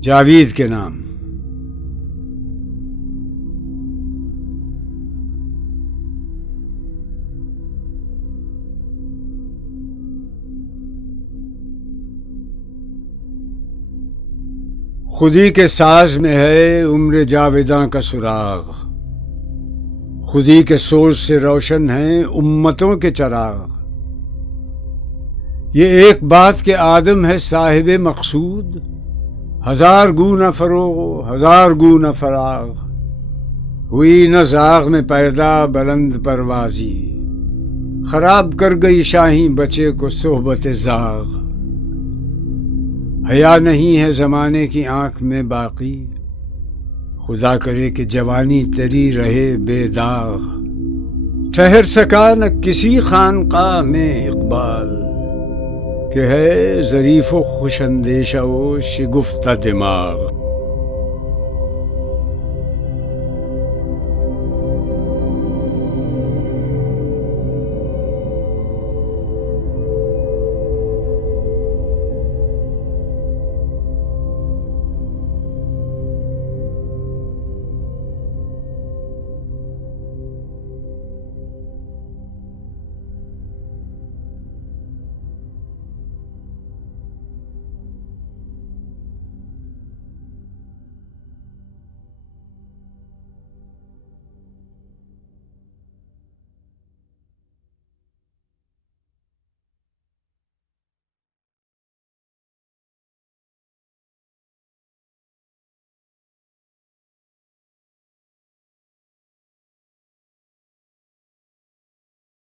जावेद के नाम। खुदी के साज में है उम्र जावेदां का सुराग, खुदी के सोच से रोशन हैं उम्मतों के चराग। ये एक बात के आदम है साहिब मकसूद, हजार गूना फरोग हजार गूना फराग। हुई न जाग में पैदा बुलंद परवाजी, खराब कर गई शाही बचे को सोहबत जाग। हया नहीं है ज़माने की आंख में बाकी, खुदा करे कि जवानी तेरी रहे बेदाग। ठहर सका न किसी खानकाह में इकबाल, कि है ज़रीफ़ व खुशंदेशा व शिगुफ्ता दिमाग।